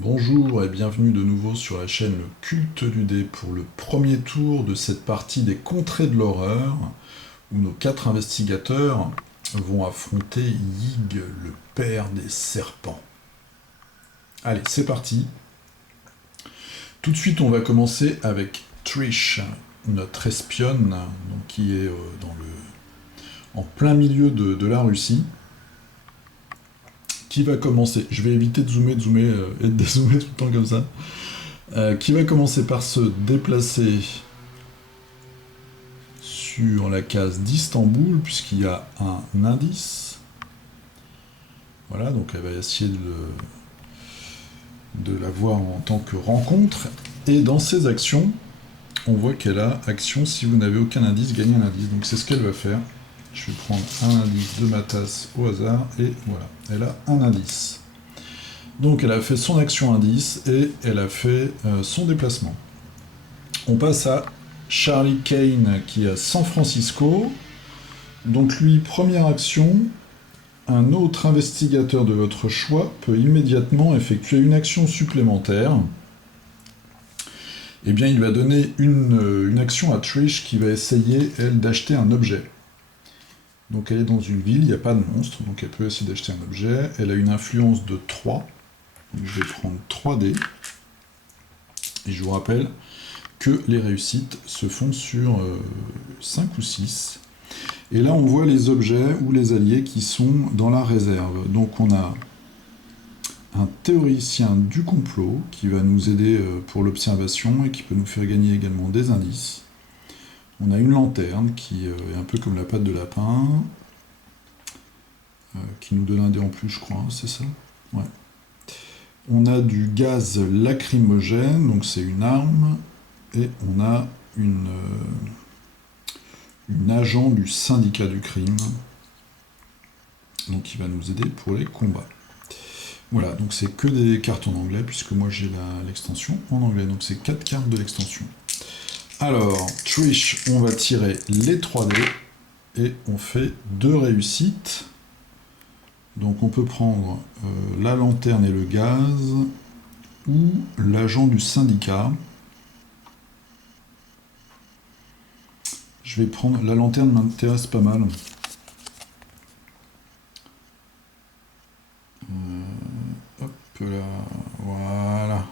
Bonjour et bienvenue de nouveau sur la chaîne Le Culte du Dé pour le premier tour de cette partie des Contrées de l'horreur où nos 4 investigateurs vont affronter Yig, le père des serpents. Allez, c'est parti. Tout de suite, on va commencer avec Trish, notre espionne, donc, qui est en plein milieu de la Russie, qui va commencer. Je vais éviter de zoomer et de dézoomer tout le temps comme ça. Qui va commencer par se déplacer sur la case d'Istanbul, puisqu'il y a un indice. Voilà, donc elle va essayer de la voir en tant que rencontre. Et dans ses actions, on voit qu'elle a action si vous n'avez aucun indice, gagnez un indice. Donc c'est ce qu'elle va faire. Je vais prendre un indice de ma tasse au hasard, et voilà, elle a un indice. Donc elle a fait son action indice, et elle a fait son déplacement. On passe à Charlie Kane, qui est à San Francisco. Donc lui, première action, un autre investigateur de votre choix peut immédiatement effectuer une action supplémentaire. Eh bien, il va donner une action à Trish qui va essayer, elle, d'acheter un objet. Donc elle est dans une ville, il n'y a pas de monstre, donc elle peut essayer d'acheter un objet. Elle a une influence de 3. Donc je vais prendre 3 dés. Et je vous rappelle que les réussites se font sur 5 ou 6. Et là, on voit les objets ou les alliés qui sont dans la réserve. Donc on a un théoricien du complot qui va nous aider pour l'observation et qui peut nous faire gagner également des indices. On a une lanterne qui est un peu comme la patte de lapin, qui nous donne un dé en plus, je crois, c'est ça ? Ouais. On a du gaz lacrymogène, donc c'est une arme, et on a une agent du syndicat du crime, donc qui va nous aider pour les combats. Voilà, donc c'est que des cartes en anglais, puisque moi j'ai l'extension en anglais, donc c'est 4 cartes de l'extension. Alors, Trish, on va tirer les 3 dés, et on fait 2 réussites. Donc on peut prendre la lanterne et le gaz, ou l'agent du syndicat. Je vais prendre... La lanterne m'intéresse pas mal. Hop là, voilà.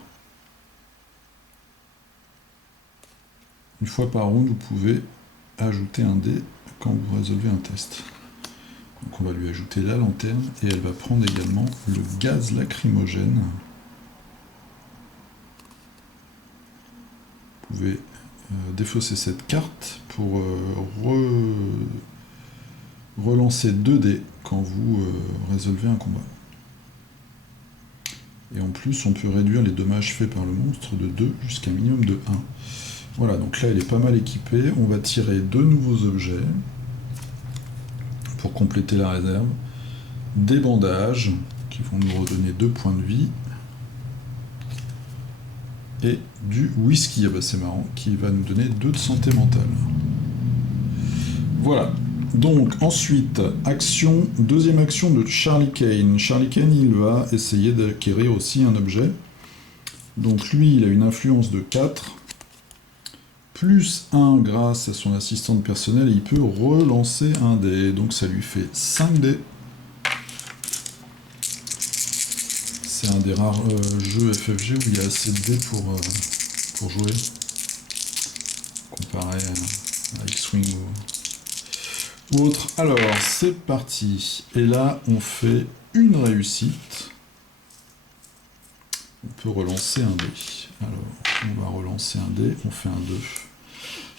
Une fois par round, vous pouvez ajouter un dé quand vous résolvez un test. Donc on va lui ajouter la lanterne, et elle va prendre également le gaz lacrymogène. Vous pouvez défausser cette carte pour relancer 2 dés quand vous résolvez un combat. Et en plus, on peut réduire les dommages faits par le monstre de 2 jusqu'à un minimum de 1. Voilà, donc là, elle est pas mal équipée. On va tirer 2 nouveaux objets pour compléter la réserve. Des bandages qui vont nous redonner 2 points de vie. Et du whisky, ah bah c'est marrant, qui va nous donner 2 de santé mentale. Voilà. Donc ensuite, deuxième action de Charlie Kane. Charlie Kane, il va essayer d'acquérir aussi un objet. Donc lui, il a une influence de 4, plus 1 grâce à son assistante personnelle, et il peut relancer un dé. Donc ça lui fait 5 dés. C'est un des rares jeux FFG où il y a assez de dés pour jouer, comparé à X-Wing ou autre. Alors, c'est parti. Et là, on fait une réussite. On peut relancer un dé. Alors, on va relancer un dé, on fait un 2.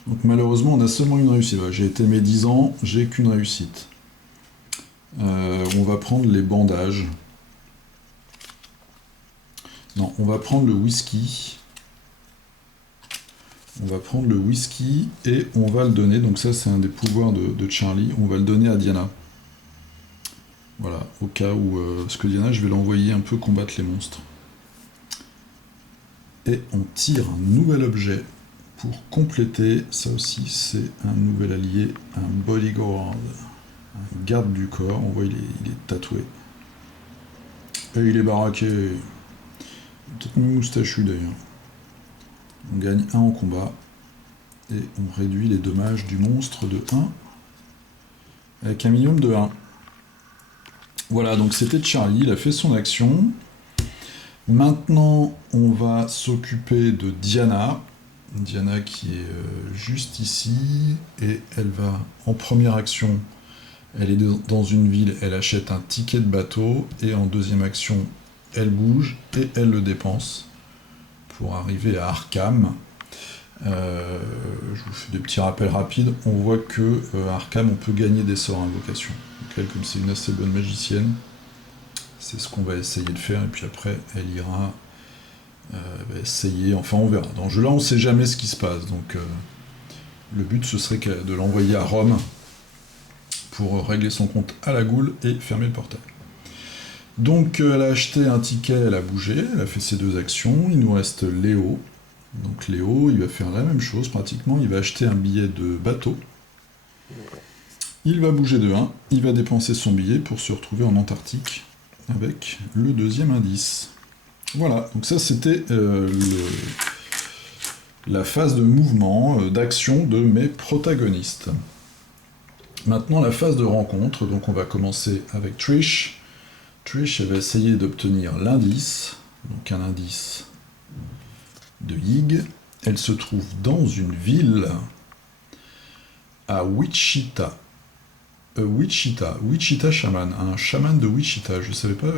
Donc malheureusement, on a seulement une réussite. J'ai été médisant, j'ai qu'une réussite. On va prendre les bandages. Non, on va prendre le whisky. On va prendre le whisky et on va le donner. Donc ça, c'est un des pouvoirs de Charlie. On va le donner à Diana. Voilà, au cas où... parce que Diana, je vais l'envoyer un peu combattre les monstres. Et on tire un nouvel objet pour compléter. Ça aussi, c'est un nouvel allié, un bodyguard. Un garde du corps. On voit, il est tatoué. Et il est baraqué. Peut-être même moustachu d'ailleurs. On gagne 1 en combat. Et on réduit les dommages du monstre de 1 avec un minimum de 1. Voilà, donc c'était Charlie, il a fait son action. Maintenant, on va s'occuper de Diana. Diana qui est juste ici. Et elle va, en première action, elle est dans une ville, elle achète un ticket de bateau. Et en deuxième action, elle bouge et elle le dépense pour arriver à Arkham. Je vous fais des petits rappels rapides. On voit que à Arkham, on peut gagner des sorts à invocation. Donc elle, comme c'est une assez bonne magicienne, c'est ce qu'on va essayer de faire. Et puis après, elle ira essayer. Enfin, on verra. Dans le jeu-là, on ne sait jamais ce qui se passe. Donc, le but, ce serait de l'envoyer à Rome pour régler son compte à la goule et fermer le portail. Donc, elle a acheté un ticket, elle a bougé, elle a fait ses 2 actions. Il nous reste Léo. Donc Léo, il va faire la même chose pratiquement, il va acheter un billet de bateau, il va bouger de 1, il va dépenser son billet pour se retrouver en Antarctique avec le 2e indice. Voilà, donc ça c'était la phase de mouvement, d'action de mes protagonistes. Maintenant la phase de rencontre, donc on va commencer avec Trish. Trish, elle va essayer d'obtenir l'indice, donc un indice de Yig. Elle se trouve dans une ville à Wichita. Wichita Shaman, un chaman de Wichita. Je savais pas.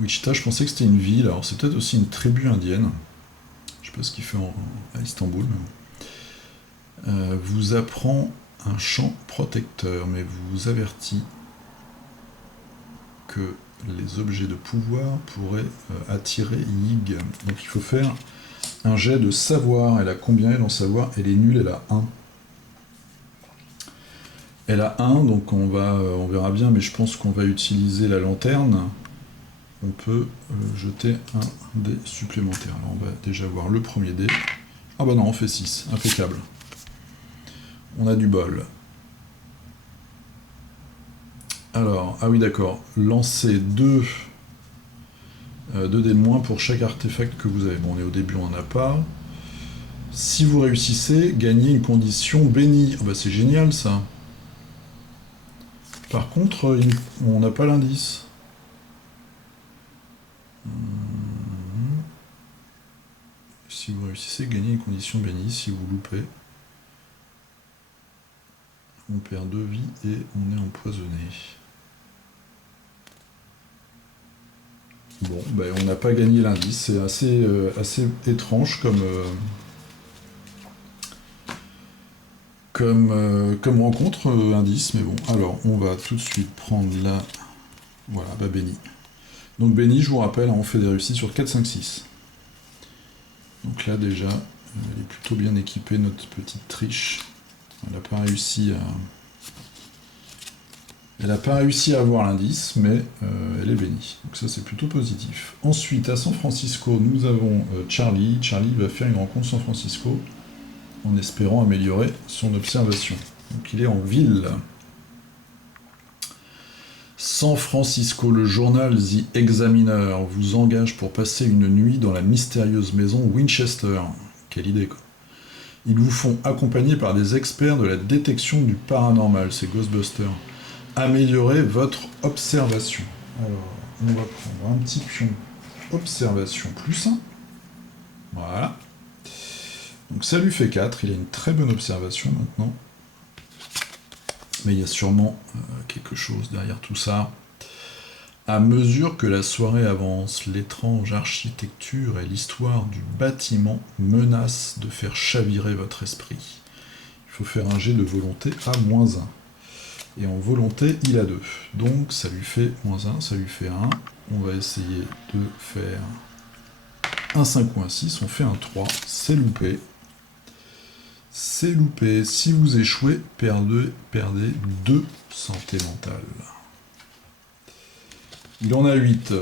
Wichita, je pensais que c'était une ville. Alors c'est peut-être aussi une tribu indienne. Je sais pas ce qu'il fait à Istanbul. Vous apprend un chant protecteur, mais vous avertit que les objets de pouvoir pourraient attirer Yig. Donc il faut faire un jet de savoir. Elle a combien elle en savoir? Elle est nulle, elle a 1. Elle a 1, donc on verra bien, mais je pense qu'on va utiliser la lanterne. On peut jeter un dé supplémentaire. Alors on va déjà voir le premier dé. Ah bah non, on fait 6, impeccable. On a du bol. Alors, ah oui d'accord, lancez 2 dés de moins pour chaque artefact que vous avez. Bon, on est au début, on n'en a pas. Si vous réussissez, gagnez une condition bénie. Oh bah c'est génial ça. Par contre, on n'a pas l'indice. Si vous réussissez, gagnez une condition bénie. Si vous loupez, on perd 2 vies et on est empoisonné. Bon, ben on n'a pas gagné l'indice, c'est assez étrange comme rencontre indice, mais bon. Alors, on va tout de suite prendre la... Voilà, bah béni. Donc béni, je vous rappelle, on fait des réussites sur 4, 5, 6. Donc là, déjà, elle est plutôt bien équipée, notre petite triche. Elle n'a pas réussi à... Elle n'a pas réussi à avoir l'indice, mais elle est bénie. Donc ça, c'est plutôt positif. Ensuite, à San Francisco, nous avons Charlie. Charlie va faire une rencontre San Francisco en espérant améliorer son observation. Donc il est en ville. San Francisco, le journal The Examiner vous engage pour passer une nuit dans la mystérieuse maison Winchester. Quelle idée, quoi. Ils vous font accompagner par des experts de la détection du paranormal, c'est Ghostbusters. Améliorez votre observation. Alors, on va prendre un petit pion observation plus 1. Voilà. Donc ça lui fait 4, il a une très bonne observation maintenant. Mais il y a sûrement quelque chose derrière tout ça. À mesure que la soirée avance, l'étrange architecture et l'histoire du bâtiment menacent de faire chavirer votre esprit. Il faut faire un jet de volonté à -1. Et en volonté, il a 2. Donc ça lui fait -1, ça lui fait 1. On va essayer de faire un 5 ou un 6. On fait un 3. C'est loupé. C'est loupé. Si vous échouez, perdez 2 santé mentale. Il en a 8,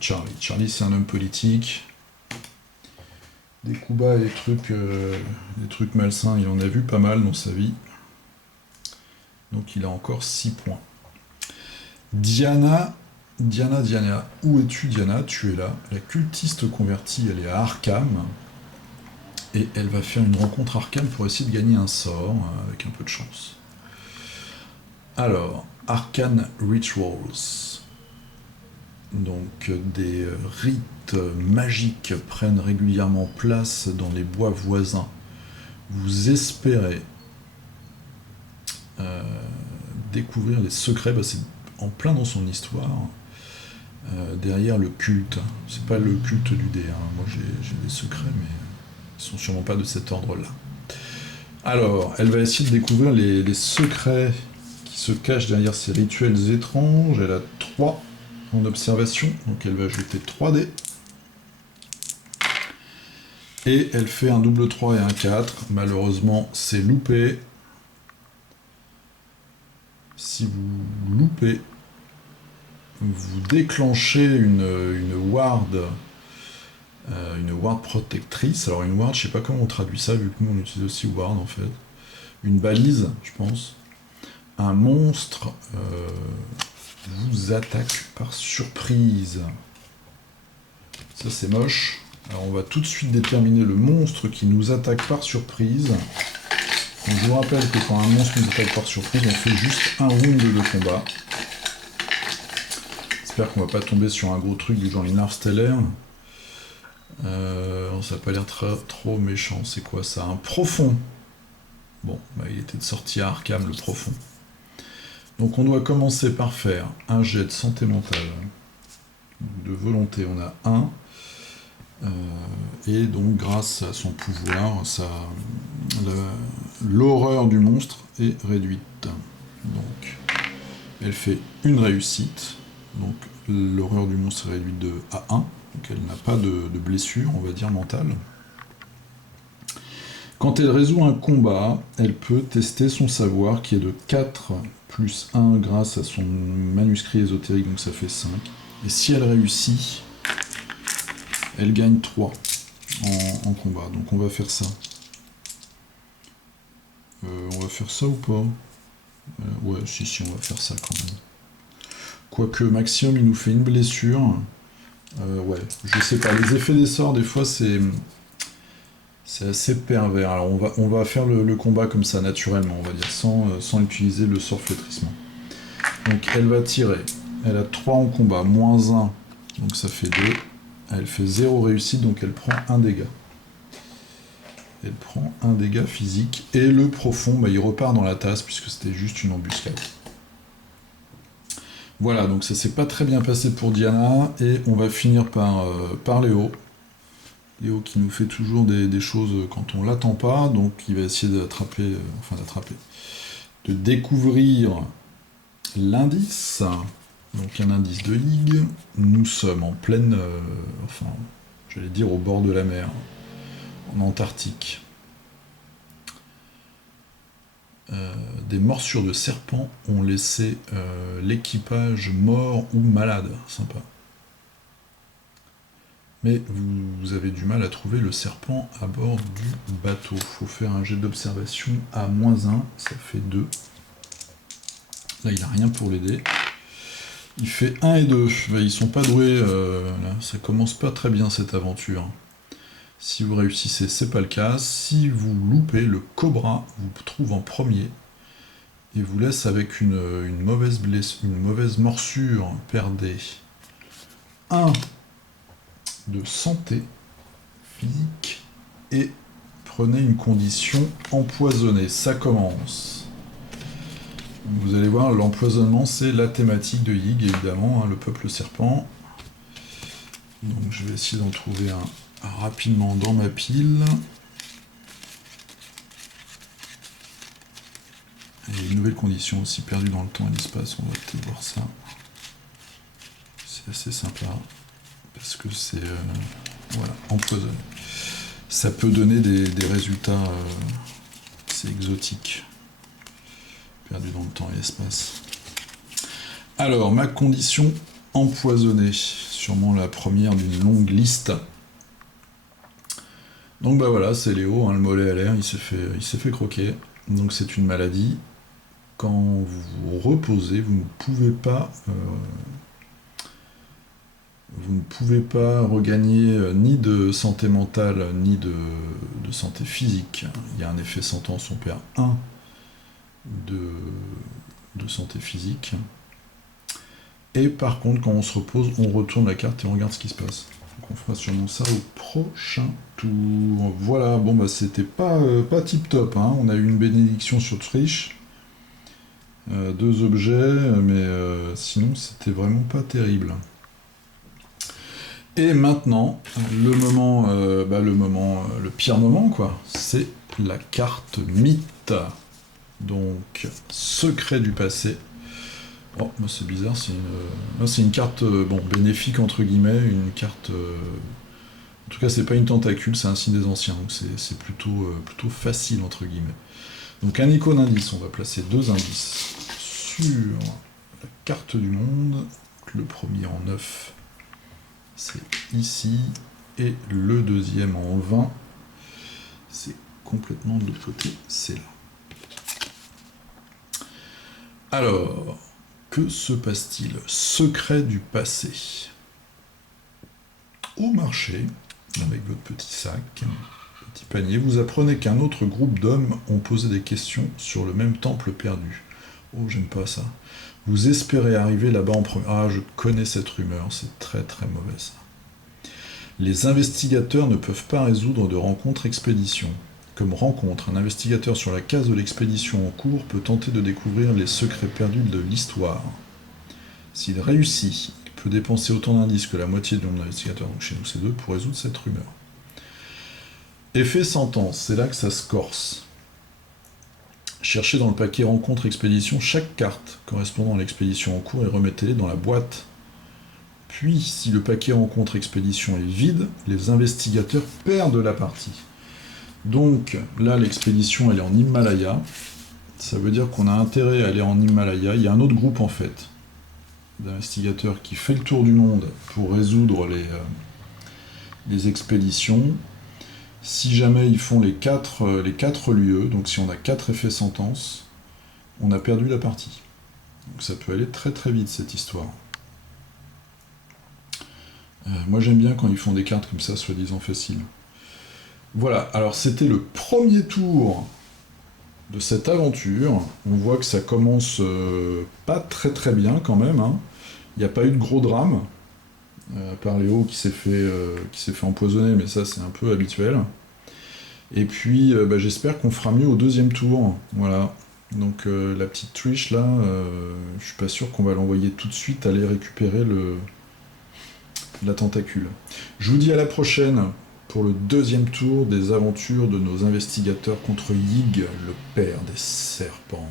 Charlie. Charlie, c'est un homme politique. Des coups bas et des trucs malsains, il en a vu pas mal dans sa vie. Donc il a encore 6 points. Diana, Diana, Diana, où es-tu Diana? Tu es là. La cultiste convertie, elle est à Arkham. Et elle va faire une rencontre Arkham pour essayer de gagner un sort, avec un peu de chance. Alors, Arcane Rituals. Donc, des rites magiques prennent régulièrement place dans les bois voisins. Vous espérez découvrir les secrets, c'est en plein dans son histoire, derrière le culte. C'est pas le culte du dé, hein. Moi j'ai des secrets, mais ils sont sûrement pas de cet ordre-là. Alors, elle va essayer de découvrir les secrets qui se cachent derrière ces rituels étranges. Elle a 3 en observation, donc elle va jeter 3 dés. Et elle fait un double 3 et un 4. Malheureusement, c'est loupé. Si vous loupez, vous déclenchez une ward protectrice. Alors une ward, je sais pas comment on traduit ça, vu que nous on utilise aussi ward en fait. Une balise, je pense. Un monstre vous attaque par surprise. Ça c'est moche. Alors on va tout de suite déterminer le monstre qui nous attaque par surprise. Donc, je vous rappelle que quand un monstre nous attaque par surprise, on fait juste un round de combat. J'espère qu'on va pas tomber sur un gros truc du genre une larve stellaire. Ça n'a pas l'air trop méchant. C'est quoi ça? Un profond. Bon, il était de sortie à Arkham, le profond. Donc on doit commencer par faire un jet de santé mentale. De volonté, on a 1. Et donc grâce à son pouvoir, l'horreur du monstre est réduite. Donc elle fait une réussite. Donc l'horreur du monstre est réduite à 1. Donc elle n'a pas de blessure, on va dire, mentale. Quand elle résout un combat, elle peut tester son savoir qui est de 4 plus 1 grâce à son manuscrit ésotérique, donc ça fait 5. Et si elle réussit, elle gagne 3 en combat. Donc on va faire ça. On va faire ça ou pas? Ouais, si, on va faire ça quand même. Quoique Maximum, il nous fait une blessure. Ouais, je sais pas. Les effets des sorts, des fois, c'est assez pervers. Alors on va faire le combat comme ça, naturellement, on va dire, sans utiliser le sort flétrissement. Donc elle va tirer. Elle a 3 en combat, moins 1, donc ça fait 2. Elle fait 0 réussite, donc elle prend 1 dégât. Elle prend 1 dégât physique. Et le profond, il repart dans la tasse, puisque c'était juste une embuscade. Voilà, donc ça s'est pas très bien passé pour Diana, et on va finir par Léo. Léo qui nous fait toujours des choses quand on l'attend pas, donc il va essayer de découvrir l'indice. Donc un indice de ligue. Nous sommes en pleine, j'allais dire au bord de la mer, en Antarctique. Des morsures de serpents ont laissé l'équipage mort ou malade. Sympa. Mais vous avez du mal à trouver le serpent à bord du bateau. Faut faire un jet d'observation à -1, ça fait 2. Là, il n'a rien pour l'aider. Il fait 1 et 2. Ils sont pas doués, là. Ça commence pas très bien cette aventure. Si vous réussissez, c'est pas le cas. Si vous loupez, le cobra vous trouve en premier et vous laisse avec une mauvaise morsure. Perdez 1 de santé physique et prenez une condition empoisonnée. Ça commence. Vous allez voir, l'empoisonnement, c'est la thématique de Yig, évidemment, le peuple serpent. Donc je vais essayer d'en trouver un rapidement dans ma pile. Et une nouvelle condition aussi, perdue dans le temps et l'espace, on va peut-être voir ça. C'est assez sympa, parce que c'est voilà, empoisonné. Ça peut donner des résultats assez exotiques. Perdu dans le temps et l'espace. Alors, ma condition empoisonnée, sûrement la première d'une longue liste. Donc voilà, c'est Léo, le mollet à l'air, il s'est fait croquer. Donc c'est une maladie. Quand vous vous reposez, vous ne pouvez pas Vous ne pouvez pas regagner ni de santé mentale, ni de santé physique. Il y a un effet sentence, on perd 1 de, santé physique. Et par contre, quand on se repose, on retourne la carte et on regarde ce qui se passe. Donc on fera sûrement ça au prochain tour. Voilà, bon bah c'était pas tip top, hein. On a eu une bénédiction sur Triche. 2 objets, mais sinon c'était vraiment pas terrible. Et maintenant, le pire moment, quoi, c'est la carte mythe. Donc, secret du passé. Oh, bah c'est bizarre, c'est une carte bénéfique entre guillemets, une carte. En tout cas, c'est pas une tentacule, c'est un signe des anciens, donc c'est plutôt facile entre guillemets. Donc un icône indice, on va placer 2 indices sur la carte du monde. Le premier en 9, c'est ici, et le deuxième en 20, c'est complètement de l'autre côté, c'est là. Alors, que se passe-t-il? Secret du passé. Au marché, avec votre petit sac, petit panier, vous apprenez qu'un autre groupe d'hommes ont posé des questions sur le même temple perdu. Oh, j'aime pas ça. Vous espérez arriver là-bas en premier. Ah, je connais cette rumeur, c'est très très mauvais ça. Les investigateurs ne peuvent pas résoudre de rencontre-expédition. Comme rencontre, un investigateur sur la case de l'expédition en cours peut tenter de découvrir les secrets perdus de l'histoire. S'il réussit, il peut dépenser autant d'indices que la moitié du nombre d'investigateurs, donc chez nous c'est 2, pour résoudre cette rumeur. Effet sentence, c'est là que ça se corse. Cherchez dans le paquet rencontre-expédition chaque carte correspondant à l'expédition en cours et remettez-les dans la boîte. Puis, si le paquet rencontre-expédition est vide, les investigateurs perdent la partie. Donc, là, l'expédition, elle est en Himalaya. Ça veut dire qu'on a intérêt à aller en Himalaya. Il y a un autre groupe, en fait, d'investigateurs qui fait le tour du monde pour résoudre les expéditions. Si jamais ils font les 4 lieux, donc si on a 4 effets sentence, on a perdu la partie. Donc ça peut aller très très vite, cette histoire. Moi j'aime bien quand ils font des cartes comme ça, soi-disant faciles. Voilà, alors c'était le premier tour de cette aventure. On voit que ça commence pas très très bien quand même, hein. Il n'y a pas eu de gros drame, à part Léo qui s'est fait empoisonner, mais ça c'est un peu habituel. Et puis j'espère qu'on fera mieux au deuxième tour. Voilà. Donc la petite Trish là, je suis pas sûr qu'on va l'envoyer tout de suite aller récupérer la tentacule. Je vous dis à la prochaine pour le deuxième tour des aventures de nos investigateurs contre Yig, le père des serpents.